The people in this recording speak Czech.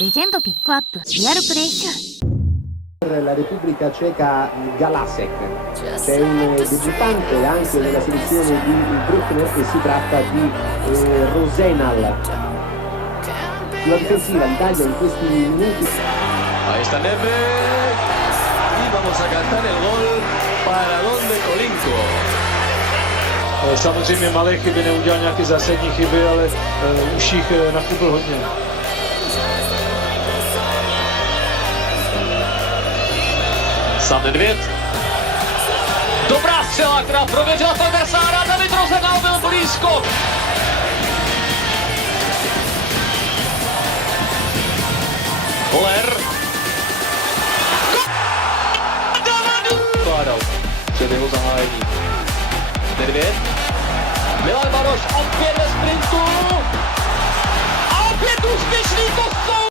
レジェンドピックアップリアルプレイ集 Per la Repubblica Ceca Galasek, che è un debuttante anche nella selezione di Bruckner, e si tratta di Rosenal. Sulla difensiva l'Italia in questi minuti. Ahí está Nedved y vamos a cantar el gol para donde Kolinko. Samozřejmě malé chyby, neudělal nějaké zásadní chyby, ale už jich nakupil hodně. Sam Nedved. Dobrá střela, která prověřila Fandersára, David Rosenal byl blízko. Koller. Kládal před jeho zahájení. Nedved. Milan Baroš opět ve sprintu. A opět úspěšný kostou.